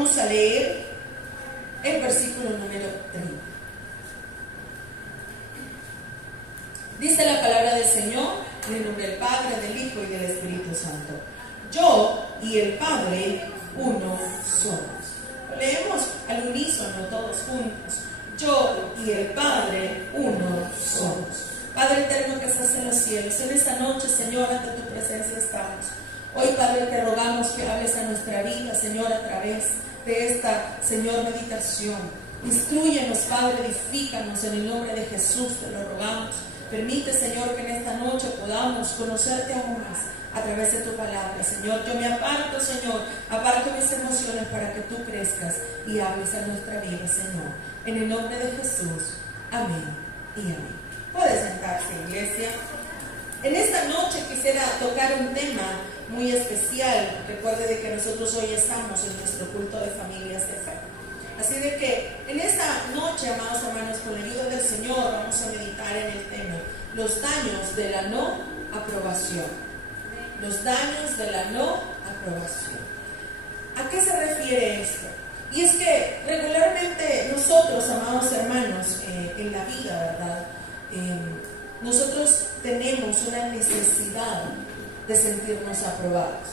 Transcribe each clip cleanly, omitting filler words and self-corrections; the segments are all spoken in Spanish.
Vamos a leer el versículo número 30. Dice la palabra del Señor, en el nombre del Padre, del Hijo y del Espíritu Santo. Yo y el Padre, uno somos. Leemos al unísono todos juntos. Yo y el Padre, uno somos. Padre eterno que estás en los cielos, en esta noche, Señor, ante tu presencia estamos. Hoy, Padre, te rogamos que hables a nuestra vida, Señor, a través de esta, Señor, meditación. Instrúyenos, Padre, edifícanos en el nombre de Jesús, te lo rogamos. Permite, Señor, que en esta noche podamos conocerte aún más a través de tu palabra, Señor. Yo me aparto, Señor, aparto mis emociones para que tú crezcas y hables a nuestra vida, Señor. En el nombre de Jesús, amén y amén. Puede sentarse, iglesia. En esta noche quisiera tocar un tema muy especial. Recuerde de que nosotros hoy estamos en nuestro culto de familias de fe. Así de que en esta noche, amados hermanos, con la ayuda del Señor, vamos a meditar en el tema: los daños de la no aprobación. Los daños de la no aprobación. ¿A qué se refiere esto? Y es que regularmente nosotros, amados hermanos, en la vida, ¿verdad? Nosotros tenemos una necesidad de sentirnos aprobados.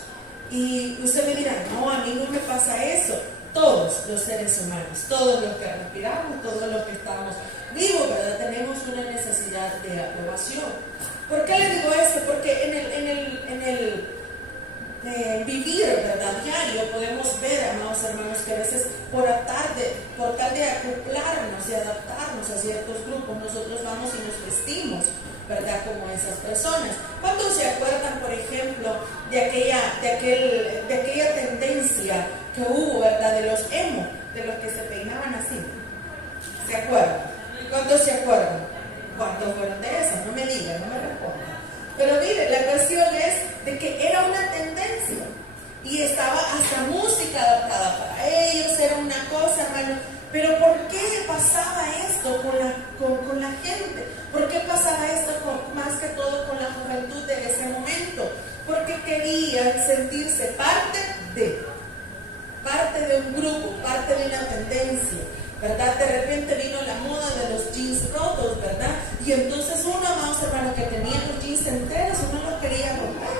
Y usted me dirá, no, a mí no me pasa eso. Todos los seres humanos, todos los que respiramos, todos los que estamos vivos, ¿verdad? Tenemos una necesidad de aprobación. ¿Por qué le digo esto? Porque en el vivir, ¿verdad?, diario, podemos ver, amados hermanos, que a veces por tal de acoplarnos y adaptarnos a ciertos grupos, nosotros vamos y nos vestimos, ¿verdad?, como esas personas. ¿Cuántos se acuerdan, por ejemplo, de aquella tendencia que hubo, ¿verdad?, de los emo, de los que se peinaban así? ¿Se acuerdan? ¿Cuántos se acuerdan? ¿Cuántos fueron de esos? No me digan, no me respondan. Pero mire, la cuestión es de que era una tendencia y estaba hasta música adaptada para ellos, era una cosa, hermano. Pero ¿por qué pasaba esto con la gente? ¿Por qué pasaba esto más que todo con la juventud de ese momento? Porque querían sentirse parte de un grupo, parte de una tendencia, ¿verdad? De repente vino la moda de los jeans rotos, ¿verdad? Y entonces uno, amados hermanos, que tenía los jeans enteros, uno los quería romper,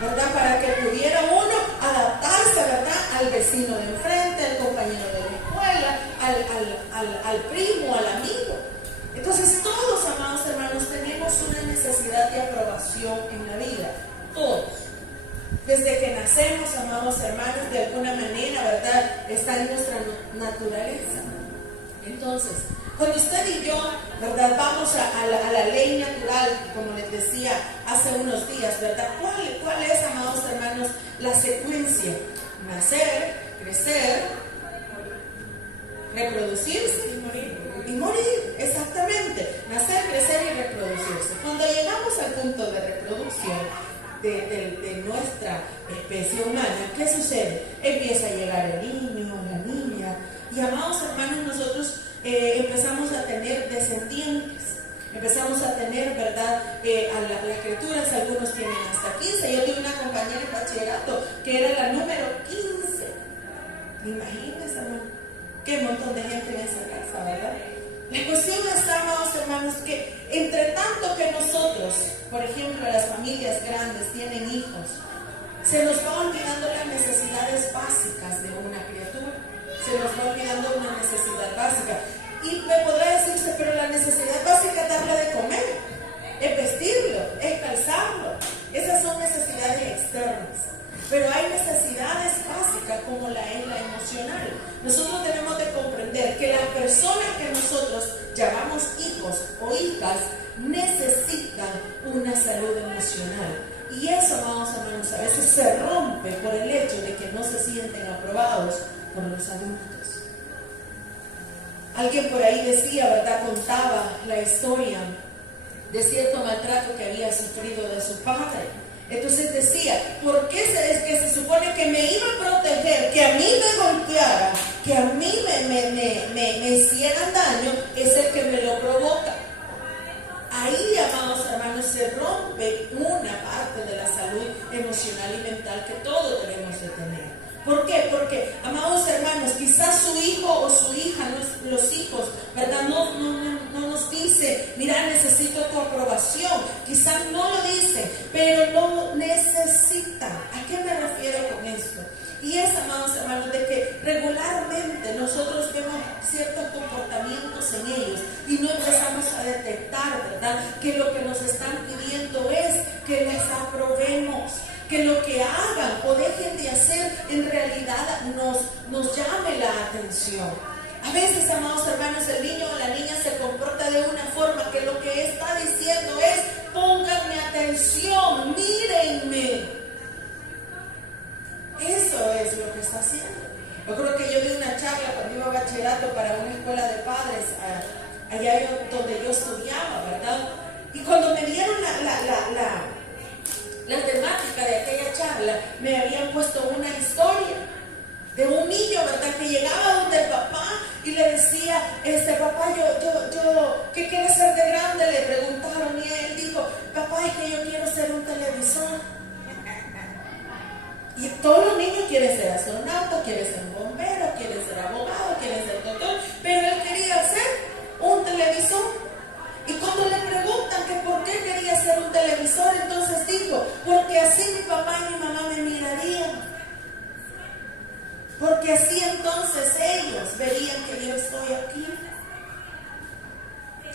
¿verdad? Para que pudiera uno adaptarse, ¿verdad?, al vecino de enfrente, al compañero de la escuela, al primo, al amigo. Entonces todos, amados hermanos, tenemos una necesidad de aprobación en la vida, todos. Desde que nacemos, amados hermanos, de alguna manera, ¿verdad?, está en nuestra naturaleza. Entonces, cuando usted y yo, ¿verdad?, vamos a la ley natural, como les decía hace unos días, ¿verdad? ¿Cuál es, amados hermanos, la secuencia? Nacer, crecer, reproducirse y morir, exactamente. Nacer, crecer y reproducirse. Cuando llegamos al punto de reproducción de nuestra especie humana, ¿qué sucede? Empieza a llegar el niño, la niña, y, amados hermanos, nosotros empezamos a tener descendientes, empezamos a tener, ¿verdad?, a las criaturas. Algunos tienen hasta 15. Yo tuve una compañera en bachillerato que era la número 15. Imagínense, hermano, qué montón de gente en esa casa, ¿verdad? La cuestión está, amados hermanos, que entre tanto que nosotros, por ejemplo, las familias grandes tienen hijos, se nos va olvidando las necesidades básicas de una criatura. Se nos va olvidando una necesidad básica. Y me podrá decirse, pero la necesidad básica es darle de comer, es vestirlo, es calzarlo. Esas son necesidades externas. Pero hay necesidades básicas como la emocional. Nosotros debemos de comprender que las personas que nosotros llamamos hijos o hijas necesitan una salud emocional. Y eso, amados hermanos, a veces se rompe por el hecho de que no se sienten aprobados por los adultos. Alguien por ahí decía, ¿verdad?, contaba la historia de cierto maltrato que había sufrido de su padre. Entonces decía, ¿por qué es que se supone que me iba a proteger, que a mí me golpeara, que a mí me hicieran daño, es el que me lo provoca? Ahí, amados hermanos, se rompe una parte de la salud emocional y mental que todos debemos de tener. ¿Por qué? Porque, amados hermanos, quizás su hijo o su hija, los hijos, ¿verdad? No nos dice, mira, necesito tu aprobación. Quizás no lo dice, pero lo necesitan. ¿A qué me refiero con esto? Y es, amados hermanos, de que regularmente nosotros vemos ciertos comportamientos en ellos y no empezamos a detectar, ¿verdad?, que lo que nos están pidiendo es que les aprobemos, que lo que hagan o dejen de hacer en realidad nos llame la atención. A veces, amados hermanos, el niño o la niña se comporta de una forma que lo que está diciendo es: pónganme atención, mírenme. Eso es lo que está haciendo. Yo creo que yo di una charla cuando iba a bachillerato para una escuela de padres allá donde yo estudiaba, ¿verdad? Y cuando me dieron la temática de aquella charla, me habían puesto una historia de un niño, ¿verdad?, que llegaba donde el papá y le decía: papá, yo, ¿qué quieres ser de grande? Le preguntaron y él dijo: papá, es que yo quiero ser un televisor. Y todos los niños quieren ser astronautas, quieren ser bomberos, quieren ser abogados, quieren ser doctor, pero él quería ser un televisor. Y cuando le preguntan que por qué quería ser un televisor, entonces dijo: porque así mi papá y mi mamá me mirarían. Porque así entonces ellos verían que yo estoy aquí.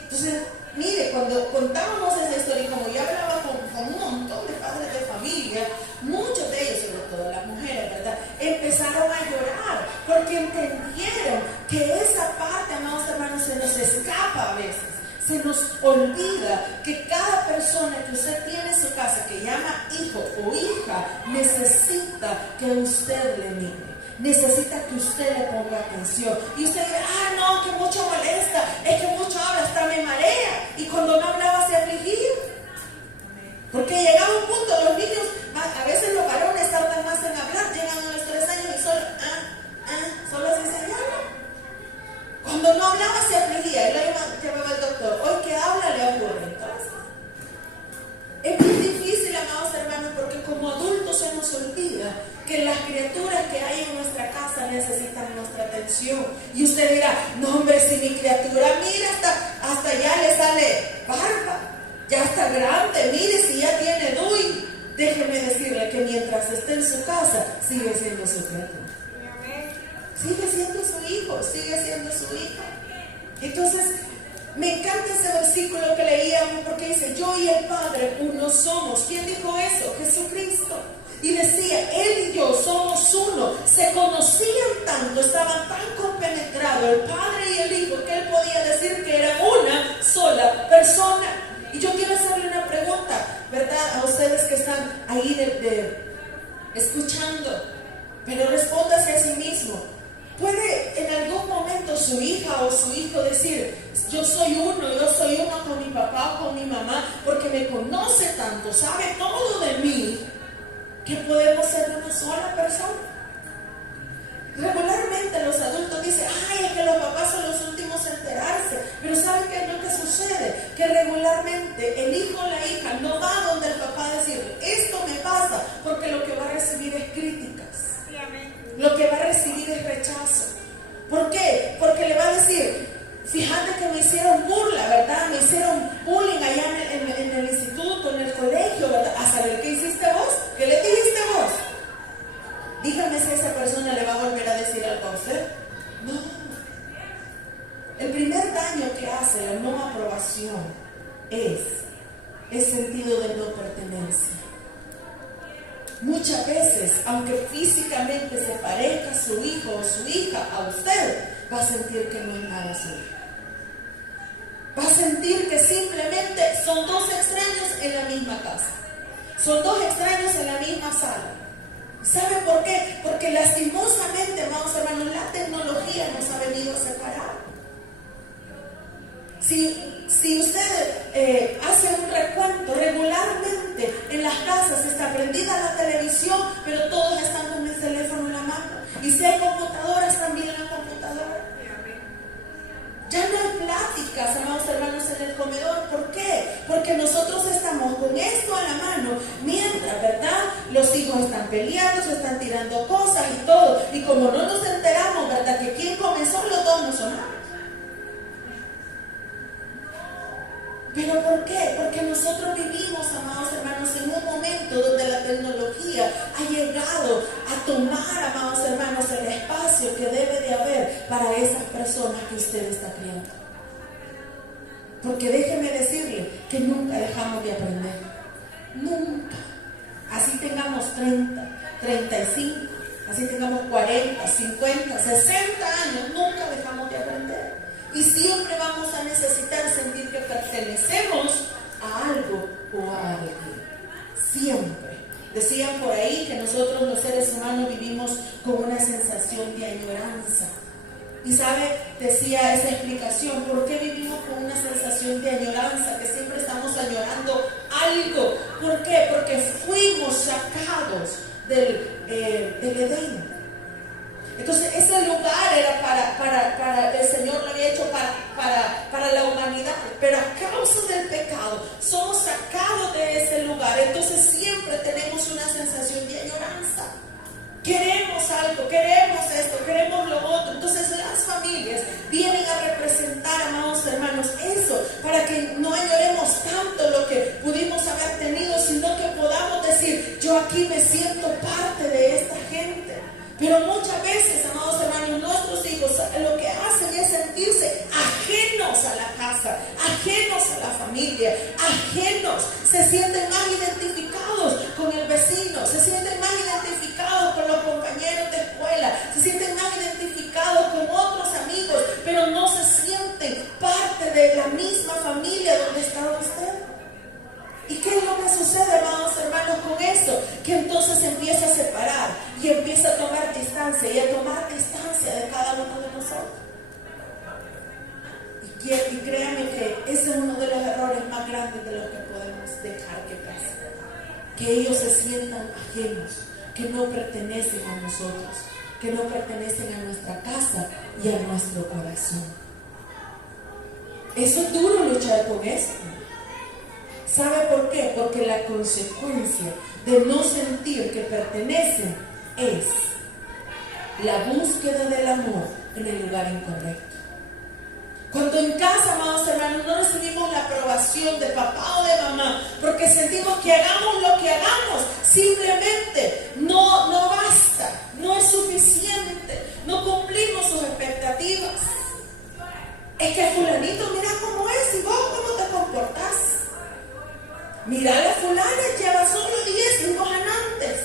Entonces, mire, cuando contábamos esa historia, como yo hablaba con un montón de padres de familia, muchos de ellos, sobre todo las mujeres, ¿verdad?, empezaron a llorar porque entendieron que esa parte, amados hermanos, se nos escapa a veces. Se nos olvida que cada persona que usted tiene en su casa, que llama hijo o hija, necesita que usted le mire. Necesita que usted le ponga atención. Y usted dice: no, que mucho molesta, es que mucho habla, hasta me marea. Y cuando no hablaba se afligía. Porque llegaba un punto, los niños, a veces los varones tardan más en hablar, llegan a los 3 años y solo así se llama. Cuando no hablaba se afligía, y lo llevaba el doctor. Hoy que habla le ocurre. Entonces, es muy difícil, amados hermanos, porque como adultos se nos olvida que las criaturas que hay en nuestra casa necesitan nuestra atención. Y usted dirá: no, hombre, si mi criatura, mira, hasta ya le sale barba, ya está grande, mire, si ya tiene DUI. Déjeme decirle que mientras esté en su casa, sigue siendo su criatura. Sigue siendo su hijo, sigue siendo su hija. Entonces, me encanta ese versículo que leíamos, porque dice: yo y el Padre uno somos. ¿Quién dijo eso? Jesucristo. Y decía: él y yo somos uno. Se conocían tanto, estaban tan compenetrados el Padre y el Hijo, que él podía decir que era una sola persona. Y yo quiero hacerle una pregunta, ¿verdad?, a ustedes que están ahí escuchando, pero respóndase a sí mismo. ¿Puede en algún momento su hija o su hijo decir: yo soy uno con mi papá o con mi mamá, porque me conoce tanto, sabe todo de mí, que podemos ser una sola persona? Regularmente los adultos dicen: ay, es que los papás son los últimos en enterarse. Pero ¿saben qué es lo que sucede? Que regularmente el hijo o la hija no va donde el papá a decirle: esto me pasa, porque lo que va a recibir es críticas. Lo que va a recibir es rechazo. ¿Por qué? Porque le va a decir: fíjate que me hicieron burla, ¿verdad? Me hicieron bullying allá en el instituto, en el colegio, ¿verdad? A saber qué hiciste vos, qué le dijiste vos. Dígame si esa persona le va a volver a decir algo a usted. No. El primer daño que hace la no aprobación es el sentido de no pertenencia. Muchas veces, aunque físicamente se parezca su hijo o su hija a usted, va a sentir que no es nada suyo. Va a sentir que simplemente son dos extraños en la misma casa. Son dos extraños en la misma sala. ¿Sabe por qué? Porque lastimosamente, amados hermanos, la tecnología nos ha venido a separar. Si usted hace un recuento, regularmente en las casas está prendida la televisión, pero todos están con el teléfono en la mano. Y si hay computadoras, también en la computadora. Ya no hay pláticas, amados hermanos, en el comedor. ¿Por qué? Porque nosotros estamos con esto a la mano, mientras, ¿verdad?, los hijos están están peleando, se están tirando cosas y todo. Y como no nos enteramos, ¿verdad? Que quien comenzó, los dos no son nada. ¿Pero por qué? Porque nosotros vivimos, amados hermanos, en un momento donde la tecnología ha llegado a tomar, amados hermanos, el espacio que debe de haber para esas personas que usted está criando. Porque déjeme decirle que nunca dejamos de aprender. Nunca. Así tengamos 30, 35, así tengamos 40, 50, 60 años, nunca dejamos de aprender. Y siempre vamos a necesitar sentir que pertenecemos a algo o a alguien. Siempre. Decían por ahí que nosotros los seres humanos vivimos con una sensación de añoranza. Y sabe, decía esa explicación, ¿por qué vivimos con una sensación de añoranza? Que siempre estamos añorando algo. ¿Por qué? Porque fuimos sacados del Edén. Entonces ese lugar era para el Señor lo había hecho para la humanidad, pero a causa del pecado somos sacados de ese lugar. Entonces siempre tenemos una sensación de añoranza. Queremos algo, queremos esto, queremos lo otro. Entonces las familias vienen a representar, amados hermanos, eso, para que no añoremos tanto lo que pudimos haber tenido, sino que podamos decir, yo aquí me siento parte de esta gente. Pero muchas veces, amados hermanos, nuestros hijos lo que hacen es sentirse ajenos a la casa, ajenos a la familia, ajenos. Se sienten más identificados con el vecino, se sienten más identificados con los compañeros de escuela, se sienten más identificados con otros amigos, pero no se sienten parte de la misma familia donde está usted. ¿Y qué es lo que sucede, amados hermanos, con eso? Que entonces se empieza a separar y empieza a tomar distancia y a tomar distancia de cada uno de nosotros. Y créanme que ese es uno de los errores más grandes de los que podemos dejar que pase. Que ellos se sientan ajenos, que no pertenecen a nosotros, que no pertenecen a nuestra casa y a nuestro corazón. Eso es duro luchar con eso. ¿Sabe por qué? Porque la consecuencia de no sentir que pertenecen es la búsqueda del amor en el lugar incorrecto. Cuando en casa, amados hermanos, no recibimos la aprobación de papá o de mamá, porque sentimos que hagamos lo que hagamos, simplemente no basta, no es suficiente, no cumplimos sus expectativas. Es que fulanito, mira cómo es y vos cómo te comportás. Mira, la fulana lleva solo 10 y vos ganantes.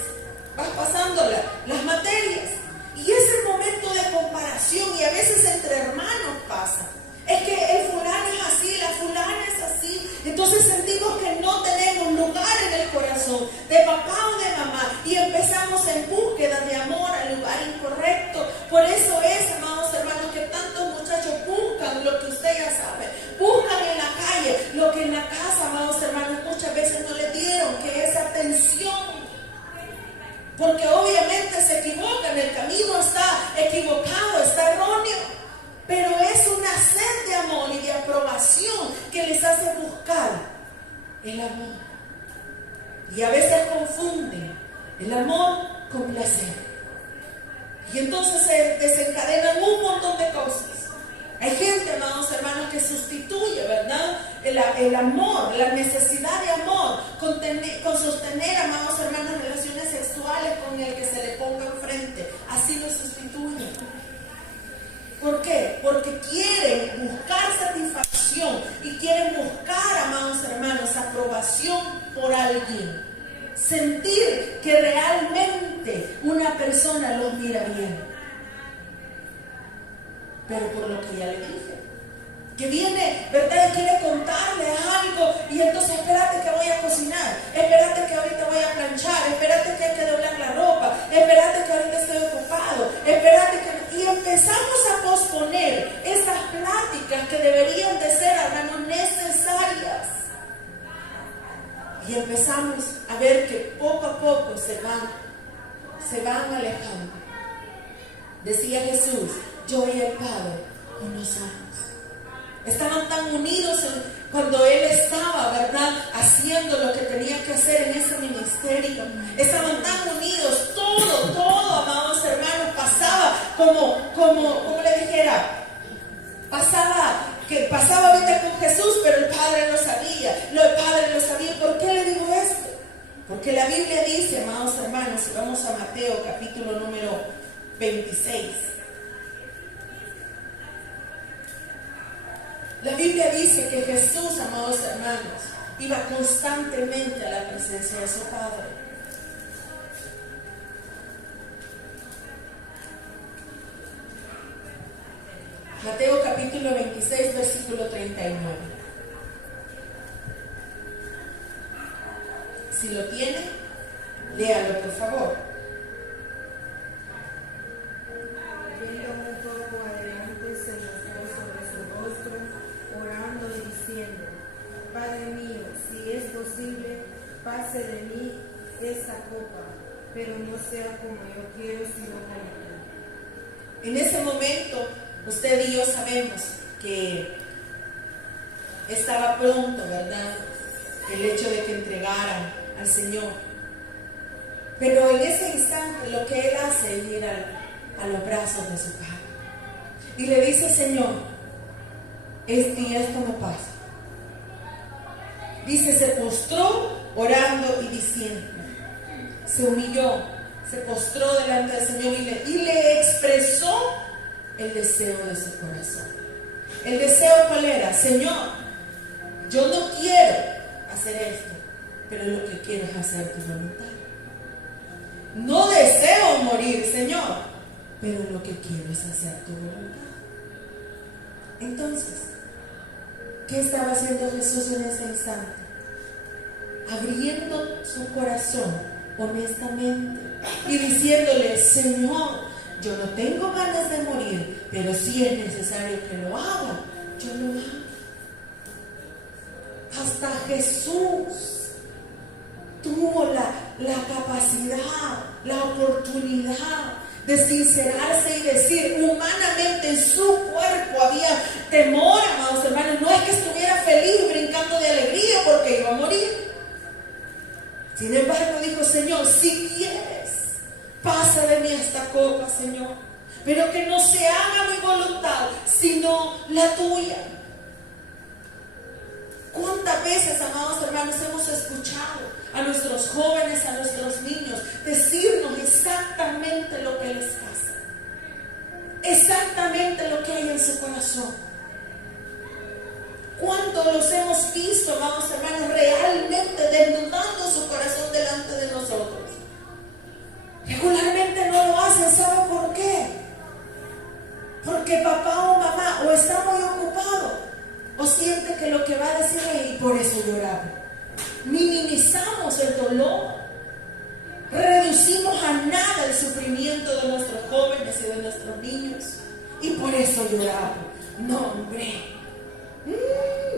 Vas pasando las materias. Y es el momento de comparación y a veces entre hermanos pasa. Es que el fulano es así, la fulana es así. Entonces sentimos que no tenemos lugar en el corazón de papá o de mamá y empezamos en búsqueda de amor al lugar incorrecto. Por eso es, amados hermanos, que tantos muchachos buscan lo que usted ya sabe. Buscan en la calle lo que en la casa, amados hermanos, muchas veces no le dieron, que es atención. Porque obviamente se equivocan, el camino está equivocado, está erróneo. Pero es una sed de amor y de aprobación que les hace buscar el amor. Y a veces confunden el amor con placer. Y entonces se desencadenan un montón de cosas. Hay gente, amados hermanos, que sustituye, ¿verdad? El amor, la necesidad de amor, con sostener, amados hermanos, relaciones sexuales con el que se le ponga enfrente. Así lo sustituyen. ¿Por qué? Porque quieren buscar satisfacción y quieren buscar, amados hermanos, aprobación por alguien. Sentir que realmente una persona los mira bien. Pero por lo que ya le dije, que viene, ¿verdad? Quiere contarle algo y entonces espérate que voy a cocinar, espérate que ahorita voy a planchar, espérate que hay que doblar la ropa, espérate que ahorita estoy ocupado, espérate que... Y empezamos a posponer esas pláticas que deberían de ser, hermanos, necesarias. Y empezamos a ver que poco a poco se van alejando. Decía Jesús, yo y el Padre uno somos. Estaban tan unidos cuando Él estaba, ¿verdad?, haciendo lo que tenía que hacer en ese ministerio. Estaban tan unidos Porque la Biblia dice, amados hermanos, si vamos a Mateo capítulo número 26. La Biblia dice que Jesús, amados hermanos, iba constantemente a la presencia de su Padre. Mateo capítulo 26, versículo 39. Si lo tiene, léalo por favor. Yendo un poco adelante, se mostró sobre su rostro, orando y diciendo: Padre mío, si es posible, pase de mí esta copa, pero no sea como yo quiero, sino como tú. En ese momento, usted y yo sabemos que estaba pronto, ¿verdad?, el hecho de que entregaran al Señor. Pero en ese instante lo que Él hace es ir a los brazos de su Padre. Y le dice: Señor, esto me pasa. Dice, se postró orando y diciendo. Se humilló, se postró delante del Señor y le expresó el deseo de su corazón. ¿El deseo cuál era? Señor, yo no quiero hacer esto, pero lo que quiero es hacer tu voluntad. No deseo morir, Señor, pero lo que quiero es hacer tu voluntad. Entonces, ¿qué estaba haciendo Jesús en ese instante? Abriendo su corazón honestamente y diciéndole: Señor, yo no tengo ganas de morir, pero si es necesario que lo haga, yo lo hago. Hasta Jesús tuvo la capacidad, la oportunidad de sincerarse y decir: humanamente en su cuerpo había temor, amados hermanos. No es que estuviera feliz, brincando de alegría porque iba a morir. Sin embargo dijo: Señor, si quieres, pasa de mí esta copa, Señor, pero que no se haga mi voluntad, sino la tuya. ¿Cuántas veces, amados hermanos, hemos escuchado a nuestros jóvenes, a nuestros niños, decirnos exactamente lo que les pasa, exactamente lo que hay en su corazón? ¿Cuántos los hemos visto, amados hermanos, realmente desnudando su corazón delante de nosotros? Regularmente no lo hacen. ¿Sabe por qué? Porque papá o mamá o está muy ocupado o siente que lo que va a decir es: y por eso lloraba. Minimizamos el dolor, reducimos a nada el sufrimiento de nuestros jóvenes y de nuestros niños, y por eso lloraba. No, hombre,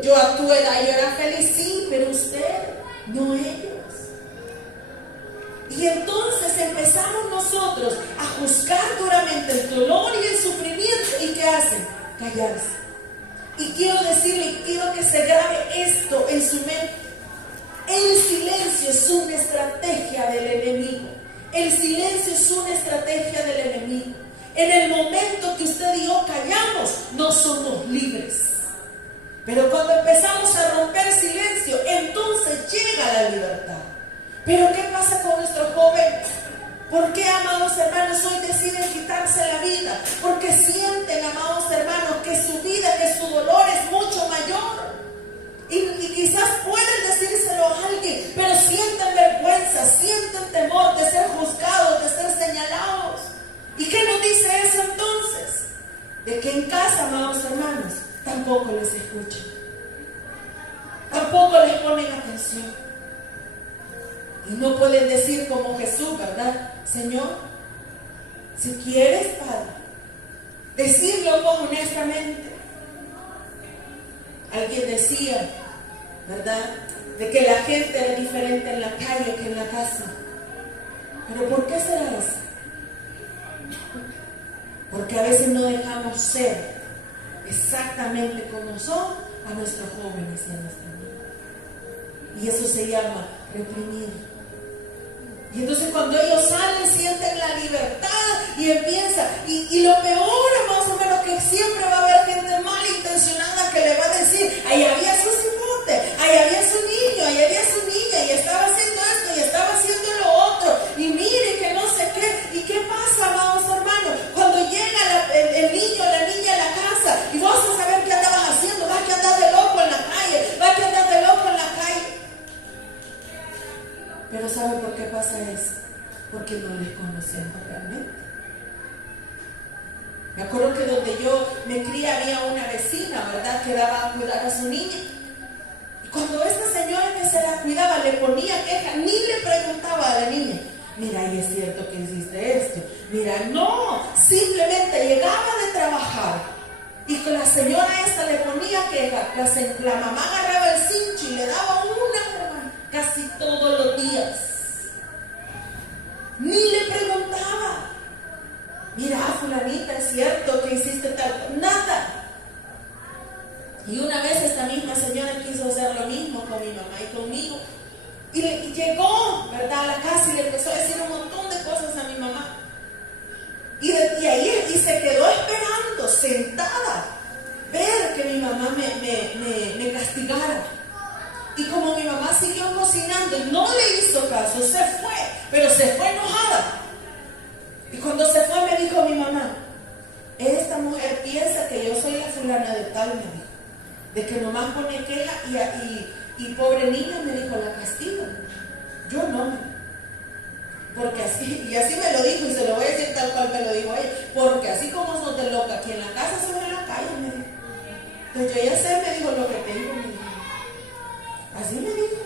yo a tu edad yo era feliz, sí, pero usted, no ellos. Y entonces empezamos nosotros a juzgar duramente el dolor y el sufrimiento. ¿Y qué hacen? Callarse. Y quiero decirle, quiero que se grabe esto en su mente: el silencio es una estrategia del enemigo. El silencio es una estrategia del enemigo. En el momento que usted y yo callamos, no somos libres. Pero cuando empezamos a romper silencio, entonces llega la libertad. Pero ¿qué pasa con nuestros jóvenes? ¿Por qué, amados hermanos, hoy deciden quitarse la vida? Porque sienten, amados hermanos, que su vida, que su dolor es mucho mayor. Y quizás pueden decírselo a alguien, pero sienten vergüenza, sienten temor de ser juzgados, de ser señalados. ¿Y qué nos dice eso entonces? De que en casa, amados hermanos, tampoco les escuchan, tampoco les ponen atención. Y no pueden decir como Jesús, ¿verdad? Señor, si quieres, Padre, decirlo vos honestamente. Alguien decía, ¿verdad?, de que la gente era diferente en la calle que en la casa. ¿Pero por qué será eso? Porque a veces no dejamos ser exactamente como son a nuestros jóvenes y a nuestros niños. Y eso se llama reprimir. Y entonces cuando ellos salen, sienten la libertad y empiezan. Y lo peor, más o menos, que siempre va a haber gente malintencionada que le va a decir: ahí había su cipote, ahí había su niño, ahí había su niña, y estaba haciendo esto, y estaba haciendo Pero ¿sabe por qué pasa eso? Porque no les conocemos realmente. Me acuerdo que donde yo me crié había una vecina, ¿verdad?, que daba a cuidar a su niña. Y cuando esta señora que se la cuidaba le ponía queja, ni le preguntaba a la niña: mira, y es cierto que hiciste esto. Mira, no, simplemente llegaba de trabajar y con la señora esta le ponía queja. La mamá agarraba el cincho y le daba una casi todos los días. Ni le preguntaba: mira, fulanita, es cierto que hiciste tal, nada. Y una vez esta misma señora quiso hacer lo mismo con mi mamá y conmigo. Y llegó, ¿verdad?, a la casa y le empezó a decir un montón de cosas a mi mamá. Y ahí se quedó esperando, sentada, ver que mi mamá me castigara. Y como mi mamá siguió cocinando y no le hizo caso, se fue, pero se fue enojada. Y cuando se fue me dijo mi mamá: esta mujer piensa que yo soy la fulana de tal, me dijo, de que nomás pone queja y pobre niña, me dijo, la castigo. Yo no, porque así, y así me lo dijo, y se lo voy a decir tal cual me lo dijo ella, porque así como sos de loca aquí en la casa, sos en la calle, me dijo. Entonces yo ya sé, me dijo, lo que te digo, me dijo. Así me dijo.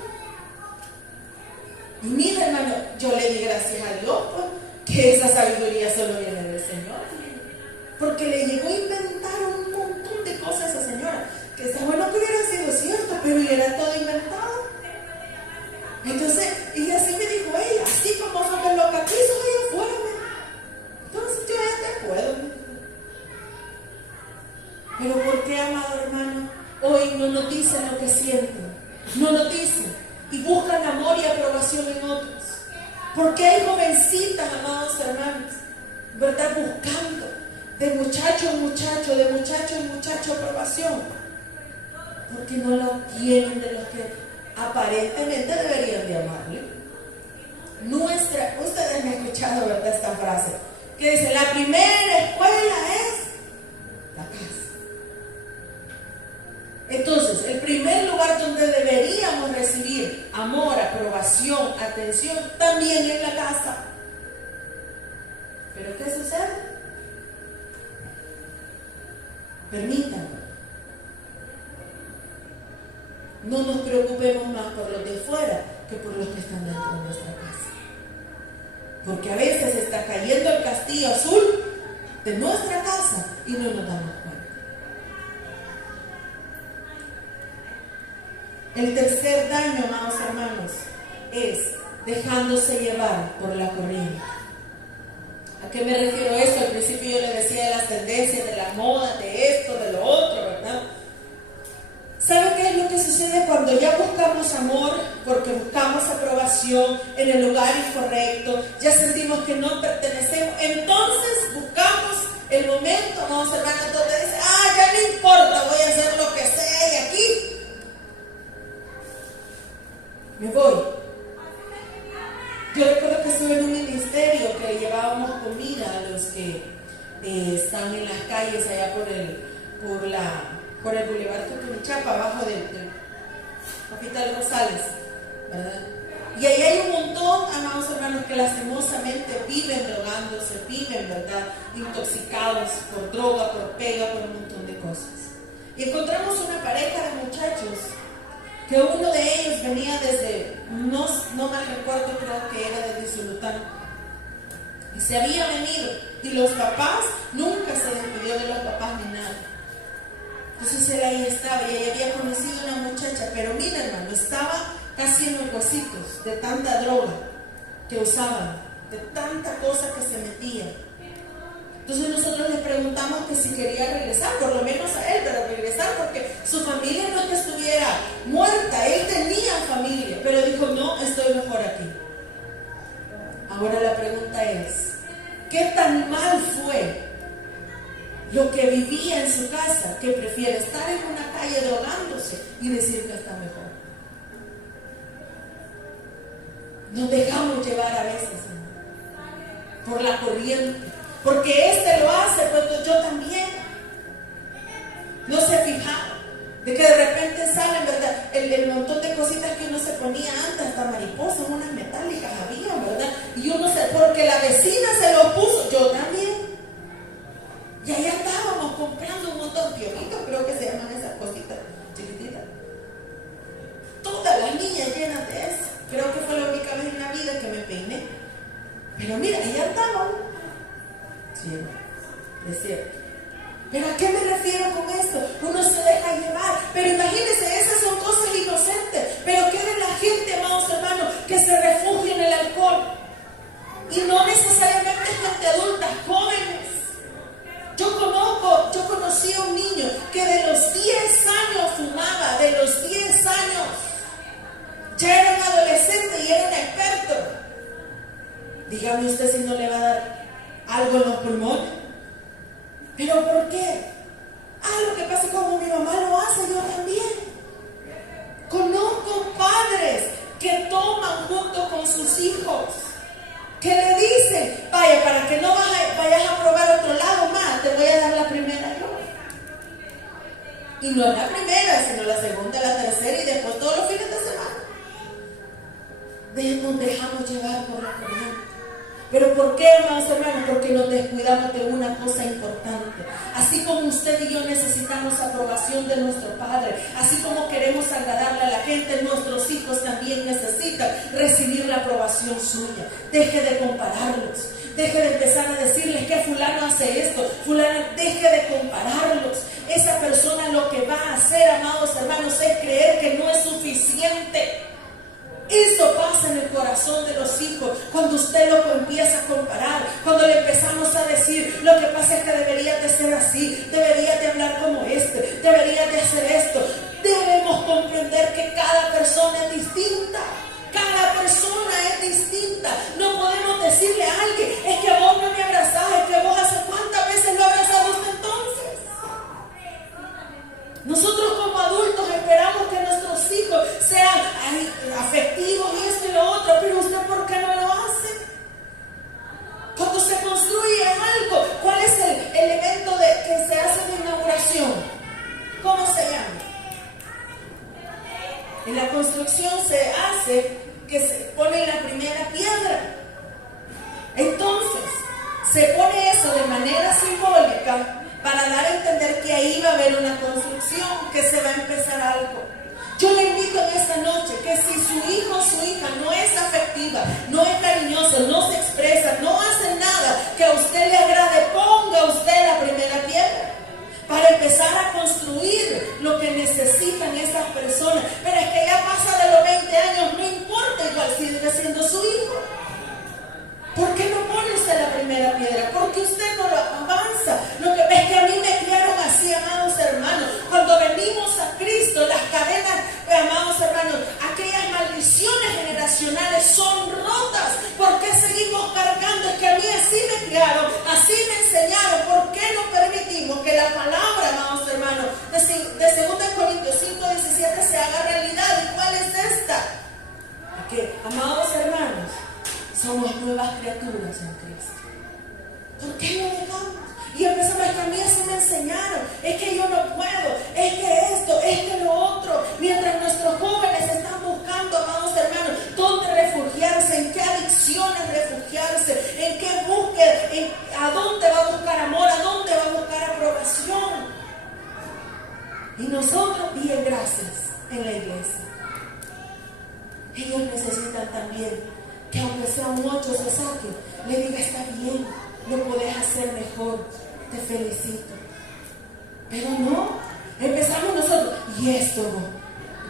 Y mira, hermano, yo le di gracias a Dios, pues, que esa sabiduría solo viene del Señor, porque le llegó a inventar un montón de cosas a esa señora, que está bueno que hubiera sido cierto, pero era todo inventado. Entonces, y así me dijo ella: así como son de loca aquí, soy allá afuera, me dijo. Entonces yo ya te puedo, me dijo. Pero ¿por qué, amado hermano, hoy no nos dicen lo que sienten? No nos dicen, y buscan amor y aprobación en otros. Porque hay jovencitas, amados hermanos, ¿verdad?, buscando de muchacho en muchacho, de muchacho en muchacho aprobación, porque no la obtienen de los que aparentemente deberían de amarle. Ustedes me han escuchado, ¿verdad?, esta frase que dice: la primera escuela es la casa. Entonces, el primer lugar donde deberíamos recibir amor, aprobación, atención, también es la casa. ¿Pero qué sucede? Permítanme, no nos preocupemos más por los de fuera que por los que están dentro de nuestra casa. Porque a veces está cayendo el castillo azul de nuestra casa y no nos damos cuenta. El tercer daño, amados hermanos, es dejándose llevar por la corriente. ¿A qué me refiero a esto? Al principio yo le decía de las tendencias, de la moda, de esto, de lo otro, ¿verdad? ¿Sabe qué es lo que sucede cuando ya buscamos amor, porque buscamos aprobación en el lugar incorrecto, ya sentimos que no pertenecemos? Entonces buscamos el momento, amados hermanos, donde dice: ya no importa, voy a hacer lo que sea y aquí me voy. Yo recuerdo que estuve en un ministerio que llevábamos comida a los que están en las calles allá por el Boulevard Tutumichapa, abajo del Hospital Rosales, ¿verdad? Y ahí hay un montón, amados hermanos, que lastimosamente viven drogándose, viven, ¿verdad?, intoxicados por droga, por pega, por un montón de cosas. Y encontramos una pareja de muchachos que uno de ellos venía desde, no mal recuerdo, creo que era de Disulután, y se había venido, y los papás, nunca se despidió de los papás ni nada. Entonces él ahí estaba, y ahí había conocido a una muchacha, pero mira, hermano, estaba casi en los huesitos de tanta droga que usaban, de tanta cosa que se metía. Entonces nosotros le preguntamos que si quería regresar, por lo menos a él, pero regresar porque su familia no es que estuviera muerta, él tenía familia, pero dijo: no, estoy mejor aquí. Ahora la pregunta es: ¿qué tan mal fue lo que vivía en su casa que prefiere estar en una calle drogándose y decir que está mejor? Nos dejamos llevar a veces, ¿no?, por la corriente. Porque este lo hace, pues yo también. No se fijaron de que de repente salen, ¿verdad?, el montón de cositas que uno se ponía antes, hasta mariposas, unas metales. Y uno porque la vecina se lo puso, yo también. Y ahí estábamos comprando un montón de piojitos, creo que se llaman esas cositas chiquititas. Todas las niñas llenas de eso. Creo que fue la única vez en la vida que me peiné. Pero mira, ahí andaban. Sí, es cierto. ¿Pero a qué me refiero con esto? Uno se deja llevar. Pero imagínense, esas son cosas inocentes. Pero ¿qué de la gente, amados hermanos, que se refugia en el alcohol? Y no necesariamente gente adulta, jóvenes. Yo conocí a un niño que de los 10 años fumaba, de los 10 años. Ya era un adolescente y era un experto. Dígame usted si no le va a dar algo en los pulmones. ¿Pero por qué? Lo que pasa es que como mi mamá lo hace, yo también. Conozco padres que toman junto con sus hijos, que le dicen, vaya, para que no vayas a probar otro lado más, te voy a dar la primera yo. Y no la primera, sino la segunda, la tercera y después todos los fines de semana. Nos dejamos llevar por la corriente. ¿Pero por qué, amados hermanos? Porque nos descuidamos de una cosa importante. Así como usted y yo necesitamos aprobación de nuestro Padre, así como queremos agradarle a la gente, nuestros hijos también necesitan recibir la aprobación suya. Deje de compararlos. Deje de empezar a decirles que fulano hace esto, fulano, deje de compararlos. Esa persona lo que va a hacer, amados hermanos, es creer que no es suficiente. Eso pasa en el corazón de los hijos cuando usted lo empieza a comparar, cuando le empezamos a decir, lo que pasa es que deberías de ser así, deberías de hablar como deberías de hacer esto. Debemos comprender que cada persona es distinta. Cada persona es distinta. No podemos decirle a alguien, es que vos no me abrazás, es que vos hace cuántas veces lo abrazás usted entonces. Nosotros como adultos esperamos que nuestros hijos sean afectivos y esto y lo otro, pero usted ¿por qué no lo hace? Cuando se construye algo, ¿cuál es el elemento que se hace de inauguración? ¿Cómo se llama? En la construcción se hace que se pone la primera piedra. Entonces, se pone eso de manera simbólica para dar a entender que ahí va a haber una construcción, que se va a empezar algo. Yo le invito en esta noche que si su hijo o su hija no es afectiva, no es cariñoso, no se expresa, no hace nada que a usted le agrade, ponga usted la primera piedra para empezar a construir lo que necesitan esas personas. Pero es que ya pasa de los 20 años, no importa, igual sigue siendo su hijo. ¿Por qué no pone usted la primera piedra? Porque usted no lo avanza. Lo que es que a mí me criaron así, amados hermanos. Cuando venimos a Cristo, las cadenas, amados hermanos, aquellas maldiciones generacionales son rotas. ¿Por qué seguimos cargando? Es que a mí así me criaron, así me enseñaron. ¿Por qué no permitimos que la palabra, amados hermanos, de 2 Corintios 5:17 se haga realidad? ¿Y cuál es esta? Que, amados hermanos, somos nuevas criaturas en Cristo. ¿Por qué lo dejamos? Y empezamos, es que a mí así me enseñaron, es que yo no puedo, es que esto, es que lo otro. Mientras nuestros jóvenes están buscando, amados hermanos, dónde refugiarse, en qué adicciones refugiarse, en qué búsqueda, a dónde va a buscar amor, a dónde va a buscar aprobación. Y nosotros, bien, gracias, en la iglesia. Ellos necesitan también que aunque sea un 8 se saque, le diga, está bien, lo podés hacer mejor, te felicito. Pero no, empezamos nosotros, y esto,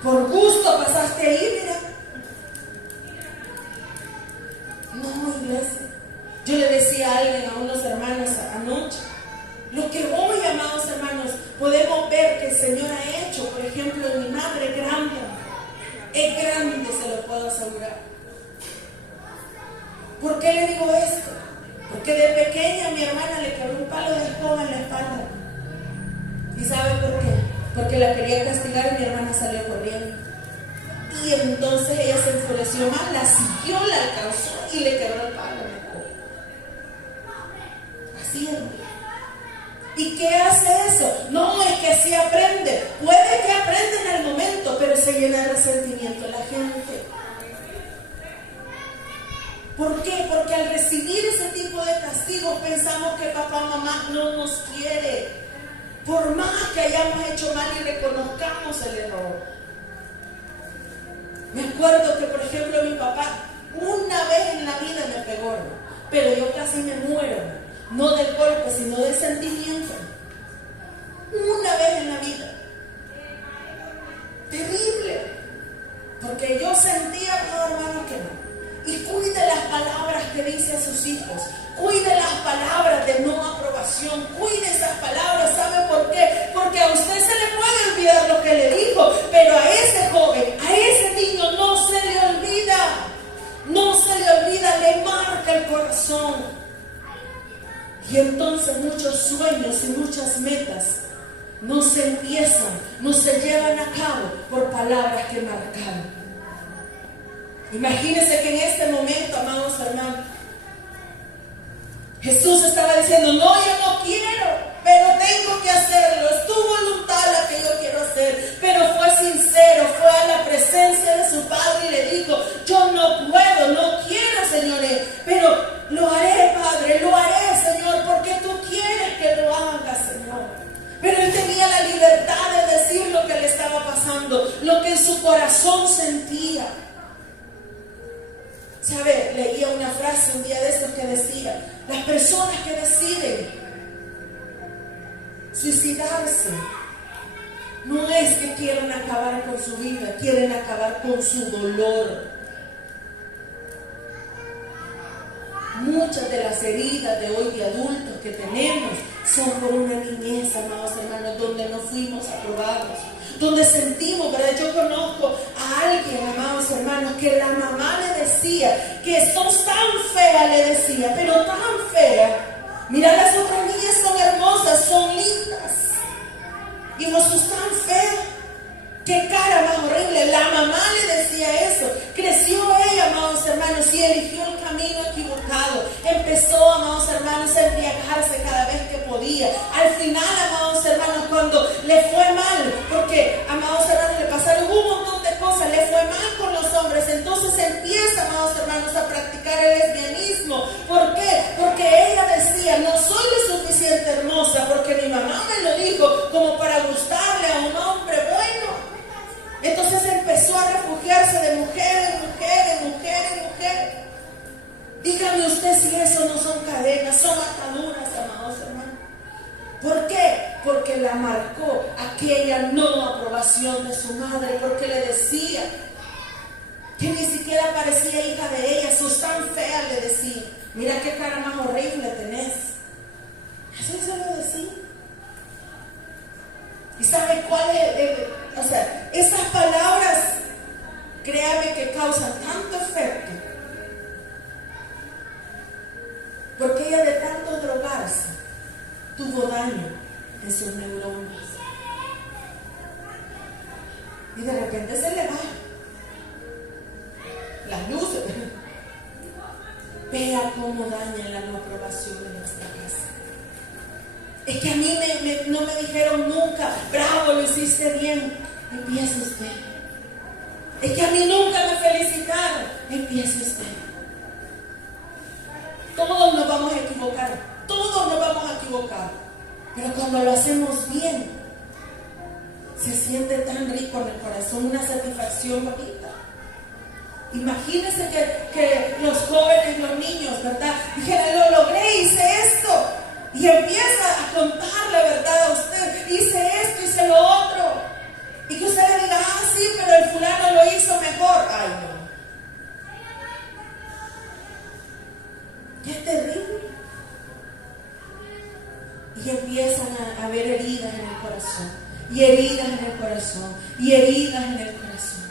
por gusto pasaste ahí, mira. No, iglesia. Yo le decía a alguien, a unos hermanos anoche, lo que hoy, amados hermanos, podemos ver que el Señor ha hecho, por ejemplo, en mi madre, grande, es grande, se lo puedo asegurar. ¿Por qué le digo esto? Porque de pequeña mi hermana le quebró un palo de escoba en la espalda. ¿Y sabe por qué? Porque la quería castigar y mi hermana salió corriendo. Y entonces ella se enfureció más, la siguió, la alcanzó y le quebró el palo de escoba. Así es. ¿Y qué hace eso? No, es que así aprende. Puede que aprenda en el momento, pero se llena de resentimiento la gente. ¿Por qué? Porque al recibir ese tipo de castigos pensamos que papá, mamá no nos quiere. Por más que hayamos hecho mal y reconozcamos el error. Me acuerdo que, por ejemplo, mi papá una vez en la vida me pegó, pero yo casi me muero. No del golpe, sino del sentimiento. Una vez en la vida. Terrible. Porque yo sentía, hermano, que no. Y cuide las palabras que dice a sus hijos. Cuide las palabras de no aprobación. Cuide esas palabras. ¿Sabe por qué? Porque a usted se le puede olvidar lo que le dijo, pero a ese joven, a ese niño no se le olvida. No se le olvida, le marca el corazón. Y entonces muchos sueños y muchas metas no se empiezan, no se llevan a cabo por palabras que marcaron. Imagínense que en este momento, amados hermanos, Jesús estaba diciendo, no, yo no quiero, pero tengo que hacerlo. Es tu voluntad la que yo quiero hacer. Pero fue sincero, fue a la presencia de su Padre y le dijo, yo no puedo, no quiero, señores, pero lo haré, Padre, lo haré, Señor, porque tú quieres que lo haga, Señor. Pero él tenía la libertad de decir lo que le estaba pasando, lo que en su corazón sentía. ¿Sabe? Leía una frase un día de estos que decía, las personas que deciden suicidarse no es que quieran acabar con su vida, quieren acabar con su dolor. Muchas de las heridas de hoy de adultos que tenemos son por una niñez, amados hermanos, donde no fuimos aprobados, donde sentimos, ¿verdad? Yo conozco a alguien, amados hermanos, que la mamá le decía que sos tan fea, le decía, pero tan fea. Mira, las otras niñas son hermosas, son lindas, y vos sos tan fea. ¡Qué cara más horrible! La mamá le decía eso. Creció ella, amados hermanos, y eligió el camino equivocado. Empezó, amados hermanos, a embriagarse cada vez que podía. Al final, amados hermanos, cuando le fue mal, porque, amados hermanos, le pasaron un montón de cosas, le fue mal con los hombres. Entonces empieza, amados hermanos, a practicar el lesbianismo. ¿Por qué? Porque ella decía, no soy lo suficiente hermosa, porque mi mamá me lo dijo, como para gustarle a un hombre bueno. Entonces empezó a refugiarse de mujer en mujer, en mujer, en mujer. Dígame usted si eso no son cadenas, son ataduras, amados hermanos. ¿Por qué? Porque la marcó aquella no aprobación de su madre, porque le decía que ni siquiera parecía hija de ella, sos tan fea, le decía. Mira qué cara más horrible tenés. Así se lo decía. ¿Y sabe cuál es? O sea, esas palabras, créame que causan tanto efecto. Porque ella de tanto drogarse, tuvo daño en sus neuronas. Y de repente se le va las luces. Vea cómo daña la no aprobación de nuestra casa. Es que a mí no me dijeron nunca, bravo, lo hiciste bien. Empiece usted. Es que a mí nunca me felicitaron. Empiece usted. Todos nos vamos a equivocar. Todos nos vamos a equivocar. Pero cuando lo hacemos bien, se siente tan rico en el corazón, una satisfacción bonita. Imagínense que los jóvenes, los niños, ¿verdad? Dijeran, lo logré, hice esto. Y empieza a contar la verdad a usted. Hice esto, hice lo otro. Y que usted le diga, ah, sí, pero el fulano lo hizo mejor. Ay, no. Qué terrible. Y empiezan a haber heridas en el corazón. Y heridas en el corazón. Y heridas en el corazón.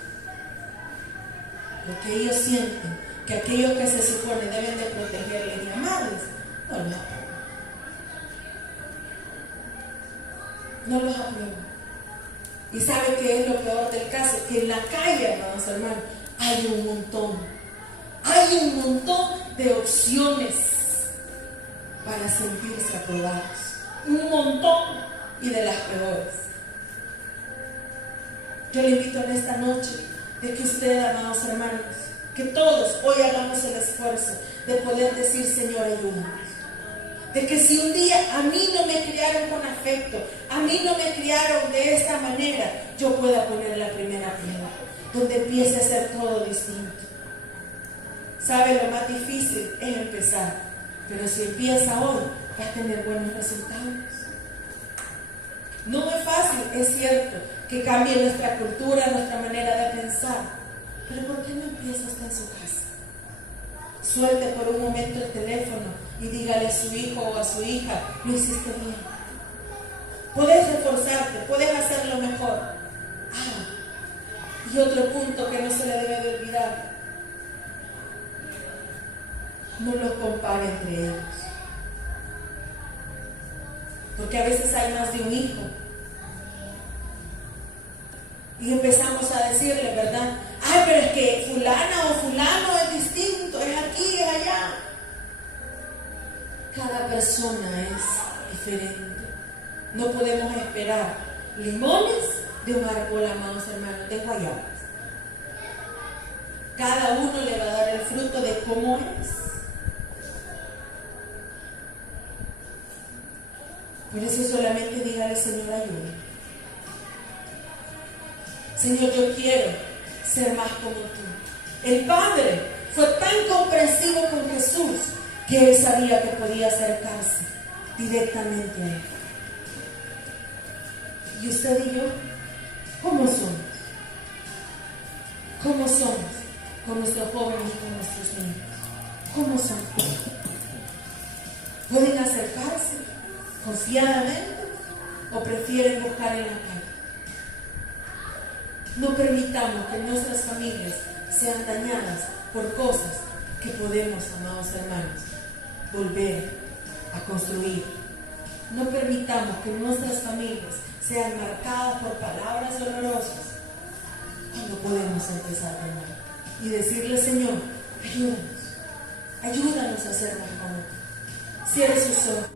Porque ellos sienten que aquellos que se supone deben de protegerles y amarles, no los aprueban. No los aprueban. Y sabe que es lo peor del caso, que en la calle, hermanos, hay un montón de opciones para sentirse aprobados, un montón, y de las peores. Yo le invito en esta noche de que usted, amados hermanos, Que todos hoy hagamos el esfuerzo de poder decir, Señor, ayúdame. De que si un día a mí no me criaron con afecto, a mí no me criaron de esta manera, yo pueda poner la primera piedra, donde empiece a ser todo distinto. ¿Sabe? Lo más difícil es empezar, pero si empieza hoy, va a tener buenos resultados. No es fácil, es cierto, que cambie nuestra cultura, nuestra manera de pensar. Pero ¿por qué no empieza usted en su casa? Suelte por un momento el teléfono y dígale a su hijo o a su hija, lo hiciste bien. Puedes reforzarte, puedes hacerlo mejor. Y otro punto que no se le debe de olvidar: no los compare entre ellos. Porque a veces hay más de un hijo. Y empezamos a decirle, ¿verdad? Ay, pero es que fulana o fulano es distinto, es aquí, es allá. Cada persona es diferente. No podemos esperar limones de un árbol, amados hermanos, de guayabas. Cada uno le va a dar el fruto de cómo es. Por eso solamente dígale, Señor, ayúdame. Señor, yo quiero ser más como tú. El Padre fue tan comprensivo con Jesús que Él sabía que podía acercarse directamente a Él. ¿Y usted y yo? ¿Cómo somos? ¿Cómo somos con nuestros jóvenes y con nuestros niños? ¿Cómo son? ¿Pueden acercarse confiadamente o prefieren buscar en la calle? No permitamos que nuestras familias sean dañadas por cosas que podemos, amados hermanos, volver a construir. No permitamos que nuestras familias sean marcadas por palabras dolorosas cuando podemos empezar de nuevo y decirle, Señor, ayúdanos a ser más como tú. Cierre sus ojos.